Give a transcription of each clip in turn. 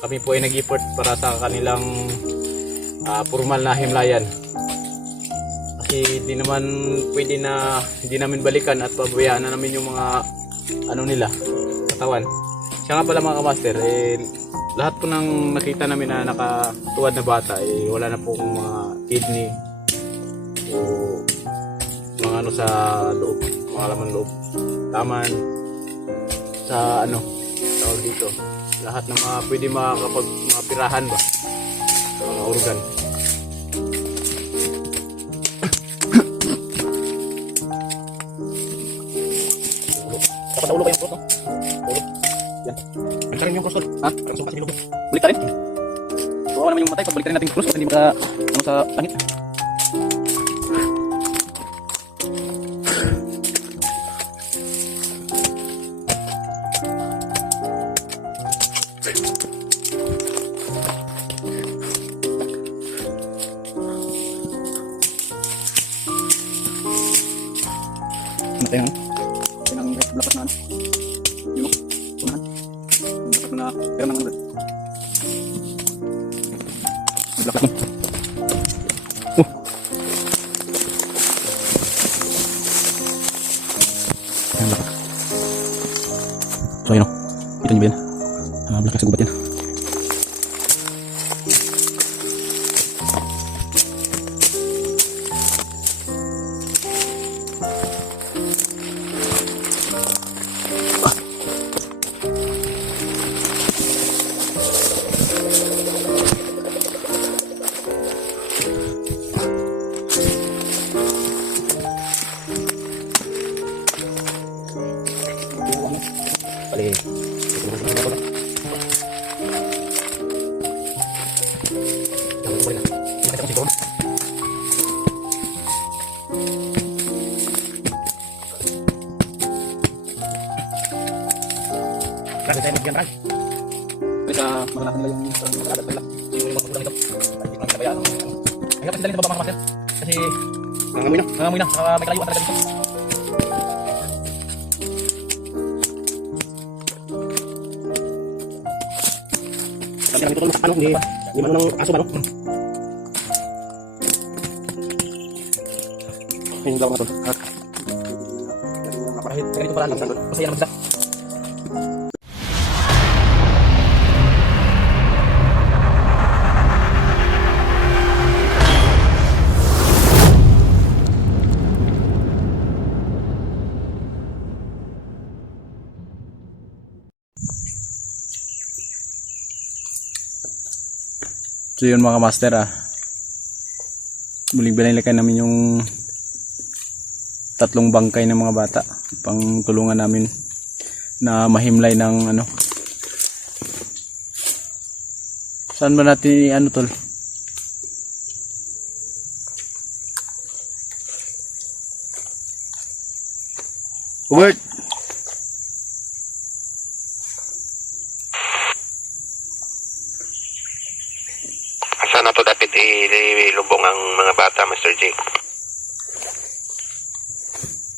kami po ay nag-effort para sa kanilang formal na himlayan. Kasi di naman pwede na hindi namin balikan at pabayaan na namin yung mga ano nila, katawan. Siya nga pala mga kamaster, lahat po ng nakita namin na nakatuwad na bata wala na pong mga kidney o mga ano sa loob, mga laman loob, taman, sa ano tawag dito, lahat ng mga pwede mga pirahan ba, mga organ. Dapat sa ulo pa yung cross, no? Ulo. Yan. Ang sarin yung cross, tol. Ha? Ang suka sa bilog. Balik rin. Kawawa naman yung matay pag balik rin natin yung cross kasi hindi maka ano sa langit. Matay yung lapas na ano yun o tunahan yung lapas na pera ng ano lapas mo ayan lapas so ayun o kita nyo ba yan black sa gubat yan balik. Kasi tayo magyan rin. Kasi maranasan nila yung mag-aadat nila. Yung magkukulang ito. Hindi ko lang pinabayaan. Ang hirap kasi dalhin sa baba mga kapatid. Kasi nangamoy na. Nangamoy na. Saka may kalayuan talaga dito. Kasi lang ito tol. Ano? Hindi man ng aso ba no? Yung lawang na tol. Kahit ganito pala lang. Masaya naman sila. So yun mga master muling binalikan namin yung tatlong bangkay ng mga bata pang tulungan namin na mahimlay ng ano. Saan ba natin ano tol? Hubert! Sana to dapat ilubong ang mga bata, Mr. J.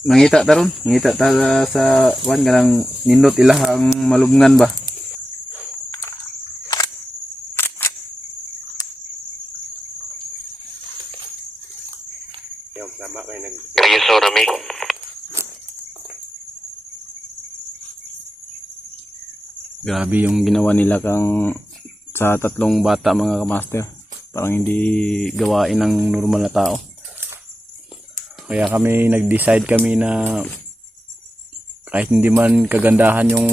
Mangita taron, mangita ta sa wan kanang nindot ilahang malubngan ba. Yung tama kayo nag-reso rami. Grabe yung ginawa nila kang sa tatlong bata mga kamaster. Parang hindi gawain ng normal na tao. Kaya kami nag-decide kami na kahit hindi man kagandahan yung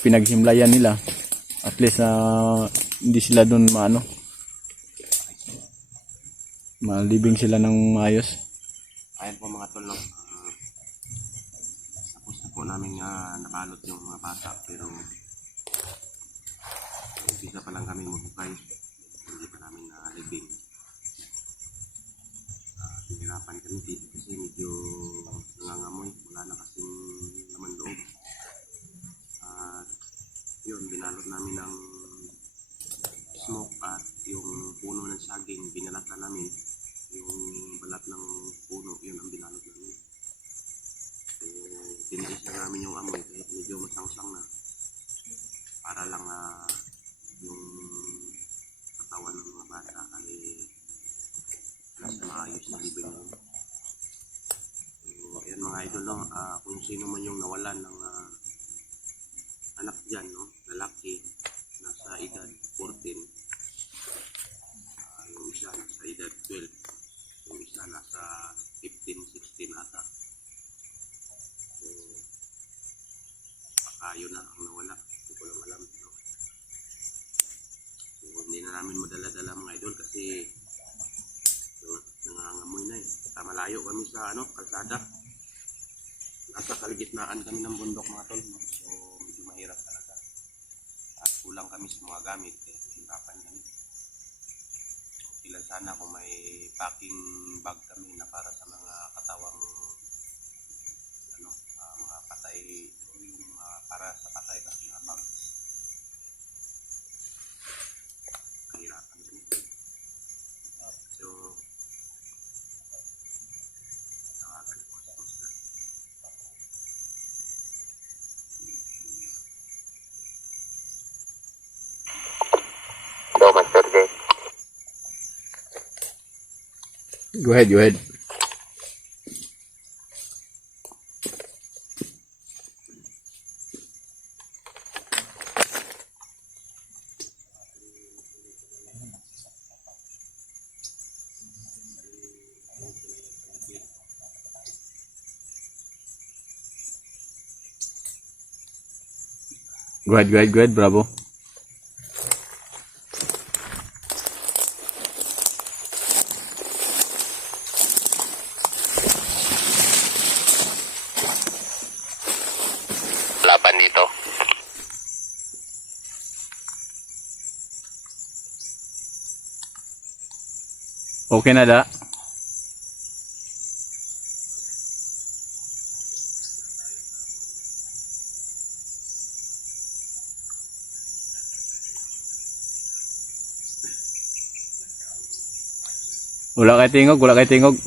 pinaghimlayan nila, at least hindi sila doon malibing sila ng maayos. Ayun po mga tol, tapos na po namin nabalot yung mga bata, pero umpisa pa lang kami magbukay, hindi pa namin nalibing. Pinirapan kami dito kasi medyo nangangamoy, wala na kasing laman loob. Yun, binalot namin ng smoke at yung puno ng saging, binalatan namin. Yung balat ng puno, yun ang binalot namin. Tiniis na namin yung amoy kahit medyo masang-sang na, para para lang yung katawan ng mga bata ay nasa maayos na living room. So, ayan mga idol, no? Kung sino man yung nawalan ng anak dyan, no? Lalaki, nasa edad 14, yung isa nasa edad 12, yung isa nasa 15, 16 ata. So, baka yun na ang nawala. Hindi ko lang alam, no? So, hindi na namin madala-dala mga idol kasi nangangamoy na eh. Malayo kami sa kalsada. Nasa kaligitnaan kami ng bundok mga tol, no? So medyo mahirap talaga. At kulang kami sa mga gamit, hirapan kami. Ilan sana kung may packing bag kami na para sa mga katawang mga patay, yung para sa patay kasi na bag. Kahirapan kami. So Hello, Master J. Go ahead, go ahead. Go ahead, go ahead, go ahead, bravo. Laban dito. Okay na da? Wala kay tingog, wala kay tingog.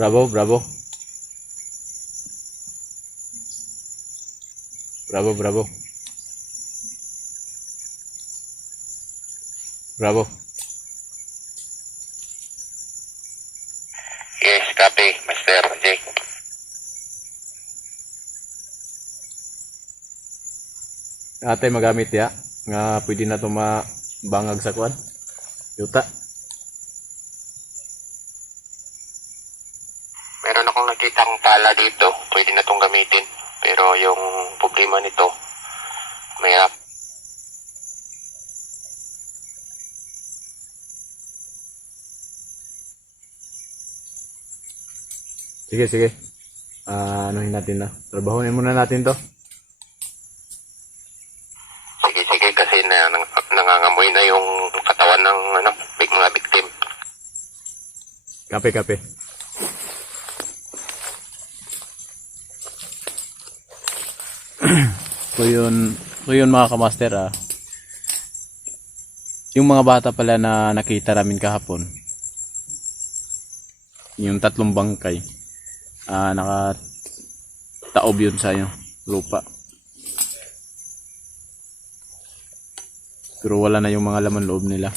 Bravo, bravo. Bravo, bravo. Bravo. Yes, copy, Master J. Ate magamit ya nga pwede na to mabangag sa kwan. Yuta. Meron akong nakitang pala dito. Pwede na itong gamitin. Pero yung problema nito, mahirap. Sige, sige. Anuhin natin na. Trabahonin muna natin to. Sige, kasi nangangamoy na yung katawan ng mga victim. Kape, kape. So yun mga kamaster, yung mga bata pala na nakita namin kahapon, yung 3 bangkay, nakataob yun sa lupa, pero wala na yung mga laman loob nila.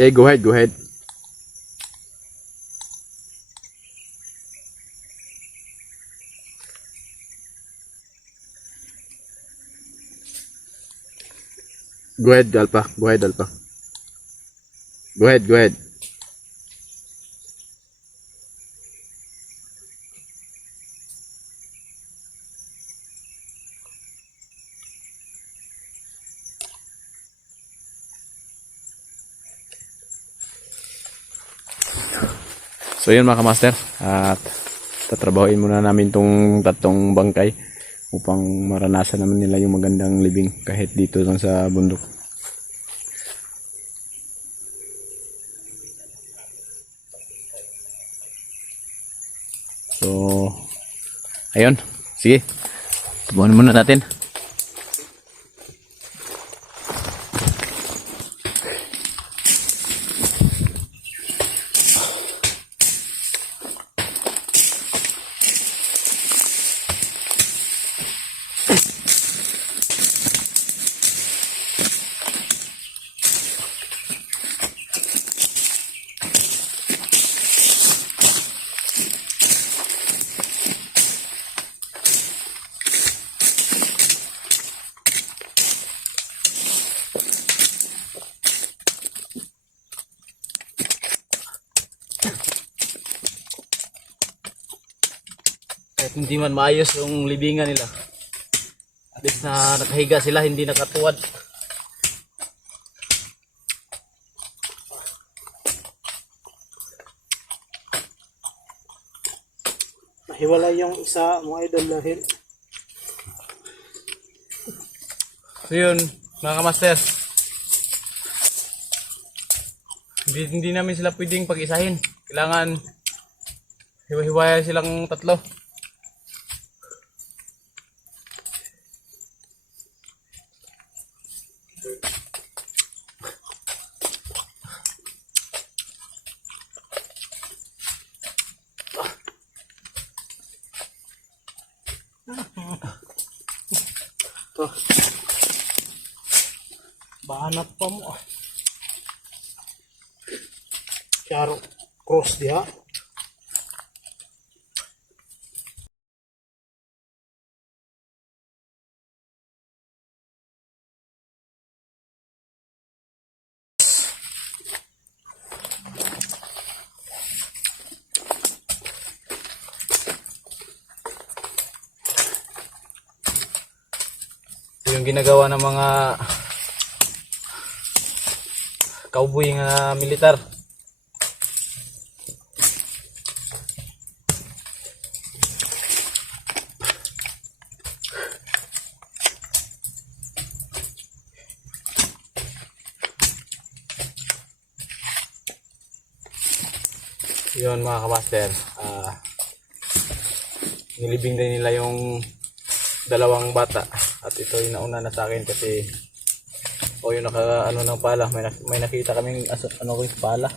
Yeah, go ahead, go ahead. Go ahead, Alpha. Go ahead, Alpha. Go ahead, go ahead. So yun mga kamaster, at tatrabahoin muna namin tong tatlong bangkay upang maranasan naman nila yung magandang living kahit dito lang sa bundok. So ayun, sige, tubuhan muna natin. Kahit hindi man maayos yung libingan nila, at least na nakahiga sila, hindi nakatuwad. Nahiwalay yung isa, mga idol, dahil So yun mga kamaster, hindi namin sila pwedeng pag-isahin, kailangan hiwa-hiwaya silang tatlo. to. Bahanap pa mo. Charo cross diha. Yung ginagawa ng mga cowboy nga militar. Yun mga kamaster, nilibing din nila yung dalawang bata at ito yung nauna na sa akin kasi yung naka ano ng pala, may nakita kaming ano ko yung pala,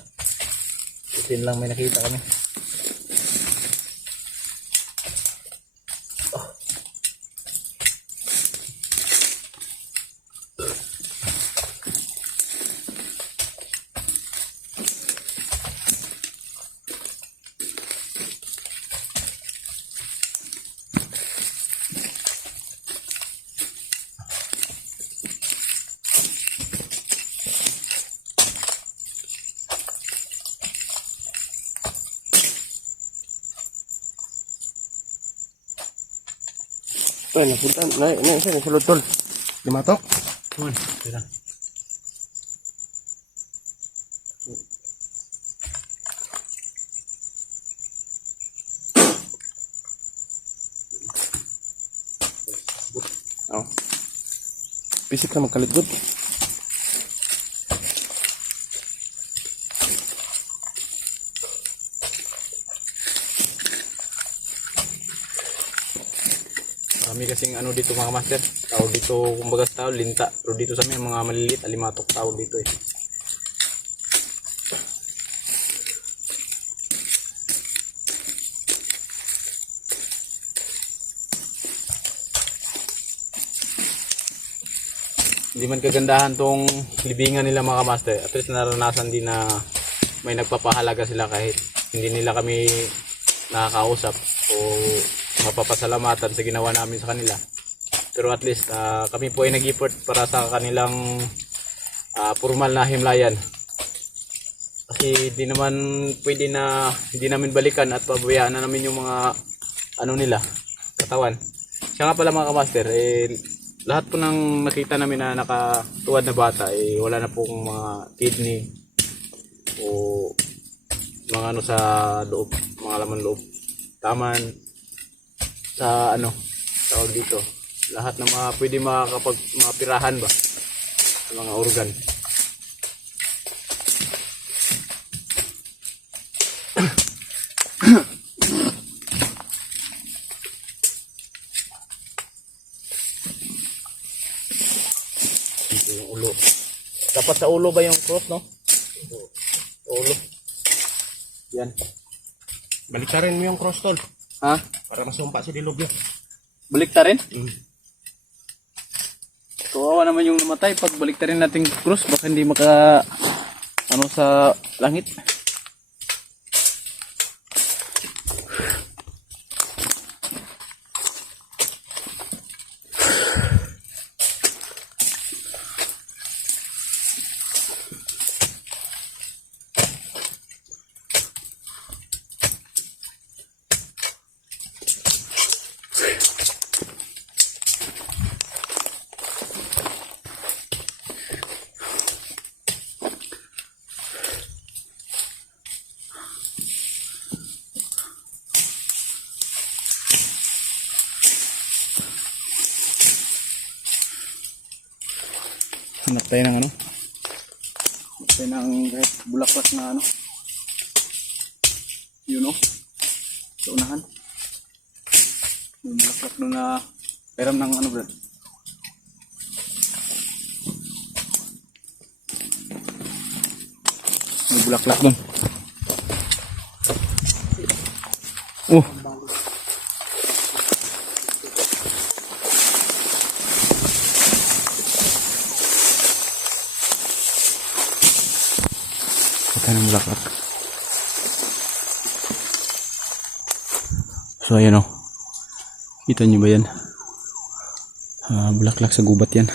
itin lang may nakita kami. Ay, napunta. Sa lutol. Limatok. Tira. Oh. Pisik na magkaligod. Kami kasing ano dito mga master, tawag dito kumbaga sa tao, linta. Pero dito sa amin mga maliliit, alimatok tawag dito eh. Hindi man kagandahan tong libingan nila mga master, at least naranasan din na may nagpapahalaga sila kahit hindi nila kami nakakausap o mapapasalamatan sa ginawa namin sa kanila. Pero at least kami po ay nag-effort para sa kanilang formal na himlayan. Kasi di naman pwede na hindi namin balikan at pabayaan na namin yung mga ano nila, katawan. Siya nga pala mga kamaster, lahat po ng nakita namin na nakatuwad na bata wala na pong mga kidney o mga ano sa loob, mga laman loob. Taman sa ano, tawag dito. Lahat ng mga pwede mapirahan ba? Mga organ. Ito yung ulo. Dapat sa ulo ba yung cross, no? Ulo. Yan. Baliktarin mo yung cross tol. Ha? Para masumpa si Dilubyo. Balik ta rin? Kawawa naman yung namatay. Pag balik ta rin natin cross, baka hindi maka ano sa langit. Hanap tayo ng ano? Hanap tayo ng kahit bulaklak na ano? Yun o. Sa unahan. Yung bulaklak doon na peram ng ano, Brad? May bulaklak doon. Oh! Ng bulaklak. So ayan o. Kita nyo ba yan? Bulaklak sa gubat yan.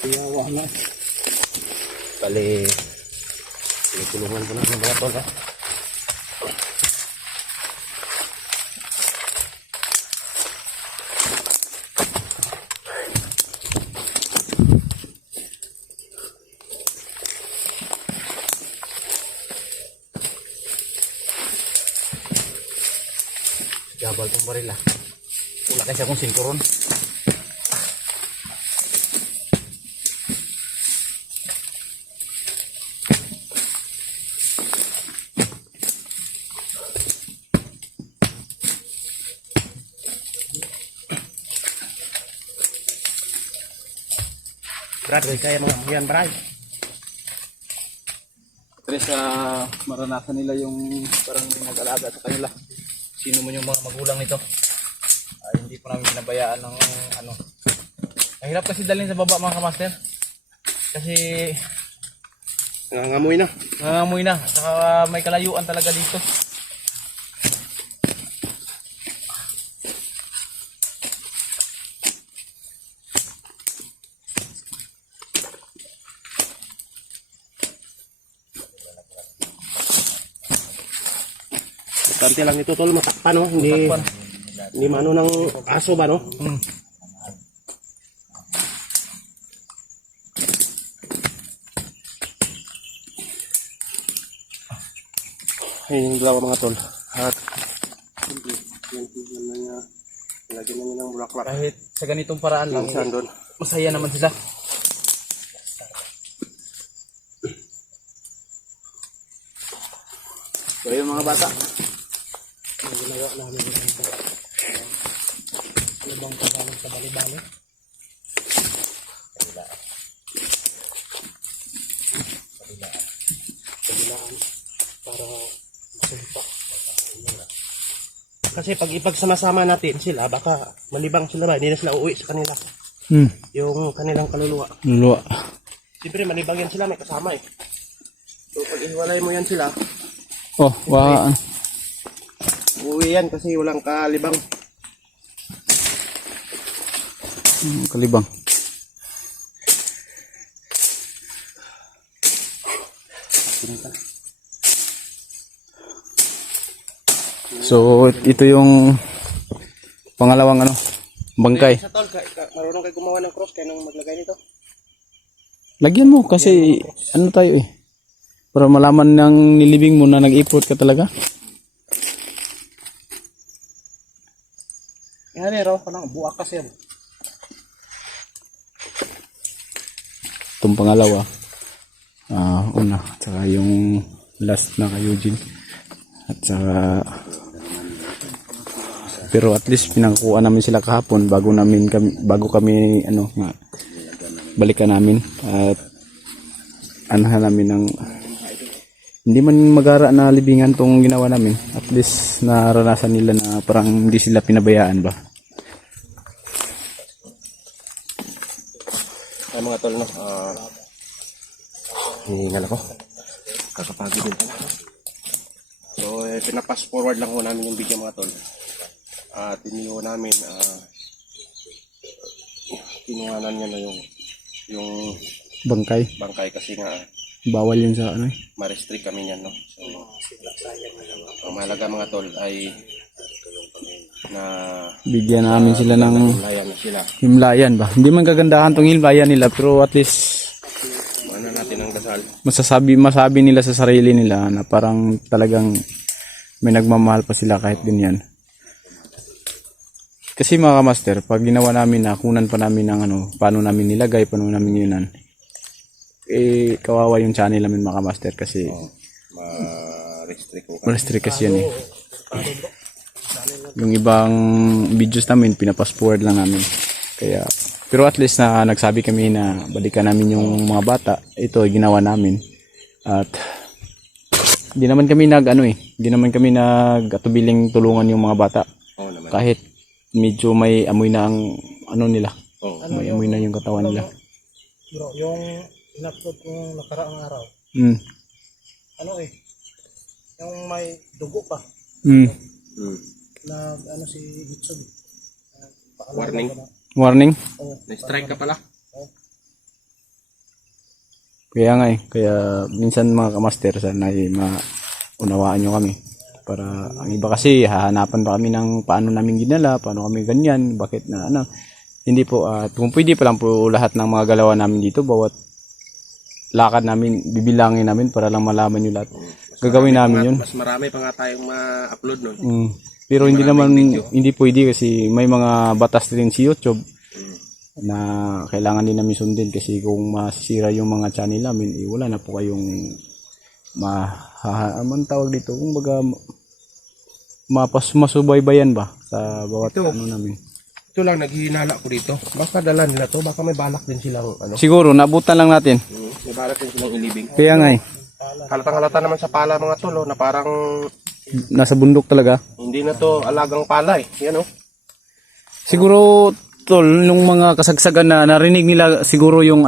Iyawa na. Bali, tulungan ko na ng mga tol ha. Jabal pong barila. Wala kasi akong sinturon. Brad, kaya mga yan Brad. Tres maranasan nila yung parang may nag-alaga sa kanila. Sino man yung mga magulang nito. Hindi po namin pinabayaan ng ano. Mahirap kasi dalhin sa baba mga kamaster. Kasi Nangangamoy na. nangangamoy na. Saka may kalayuan talaga dito. Importante lang ito tol, matakpan no? Hindi mano ng aso ba no? Ayun yung dalawa mga tol. At lagyan na niya ng bulaklak. Kahit sa ganitong paraan lang, Minsan doon. masaya naman sila. So yun mga bata. Ibang Tagalog sa bali-bali. Kabilaan. Para masulta. Kasi pag ipagsama-sama natin sila, baka malibang sila ba, hindi na sila uuwi sa kanila. Yung kanilang kaluluwa. Luluwa. Siyempre malibang yan sila, may kasama eh. So pag iwalay mo yan sila, Oh, wa. uuwi yan kasi walang kalibang. Kalibang. So, ito yung pangalawang bangkay. Sa tol, marunong kayo gumawa ng cross, kaya nang maglagay nito. Lagyan mo kasi tayo eh. Para malaman ng nilibing mo na nag-ipot ka talaga. Yan eh, raw, parang buwak kasi yan. Itong pangalawa. Una. Saka yung last na kay Eugene. At saka pero at least pinangkuha namin sila kahapon bago kami balikan namin at namin ng hindi man magara na libingan tong ginawa namin, at least naranasan nila na parang hindi sila pinabayaan ba. Ay mga tol, no? Hihingal ako. Kakapagod din pala. So, pinapass forward lang ho namin yung video mga tol. At iniho namin, kinuhanan niya na yung Bangkay. bangkay kasi nga Bawal yun sa ma-restrict kami niyan, no? So, ang mahalaga mga tol ay na bigyan namin sila ng layan na sila. himlayan ba. Hindi man kagandahan tong himlayan nila pero at least Ano natin ang dasal. masabi nila sa sarili nila na parang talagang may nagmamahal pa sila kahit ganyan. Kasi mga master, pag ginawa namin na kunan pa namin ng paano namin nilagay, paano namin yunan, kawawa yung channel namin mga master kasi Ma-restrict ko. ma-restrict kasi yan eh. Yung ibang videos namin, pinapass forward lang namin. Kaya, pero at least na nagsabi kami na balikan namin yung mga bata, ito ginawa namin. At hindi naman kami hindi naman kami nag-atubiling tulungan yung mga bata. Oo naman. Kahit medyo may amoy na ang nila. Oo. May amoy na yung katawan nila. Bro, yung in-upload kong nakaraang araw, yung may dugo pa na si Gitson. Warning. Warning. Na-strike ka pala? Kaya nga kaya minsan mga kamaster sana maunawaan nyo kami. Para ang iba kasi hahanapan pa kami ng paano namin ginala, paano kami ganyan, bakit na Hindi po, kung pwede pa lang po lahat ng mga galawan namin dito, bawat lakad namin, bibilangin namin para lang malaman nyo lahat. Gagawin namin yun. Mas marami pa nga tayong ma-upload nun. Pero hindi naman, hindi pwede kasi may mga batas din si YouTube na kailangan din namin sundin kasi kung masisira yung mga channel namin, wala na po kayong tawag dito, kung baga masubaybayan ba sa bawat namin. Ito lang, naghihinala ko dito. Baka dala nila to, baka may balak din silang Siguro, nabutan lang natin. may balak din silang ilibing. Kaya nga Halatang-halata naman sa pala mga tol, na parang nasa bundok talaga. hindi na to alagang pala eh. Yan Siguro, tol, nung mga kasagsagan na narinig nila siguro yung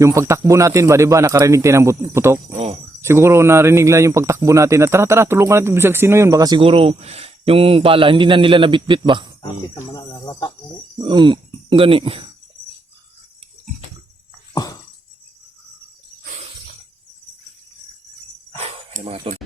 yung pagtakbo natin ba, 'di ba? Nakarinig tayo ng putok. Oo. Siguro narinig nila yung pagtakbo natin. At tara, tulungan natin bisag sino yun. Baka siguro yung pala hindi na nila nabitbit ba? Kapit naman na nalata. Gani. Mga tol.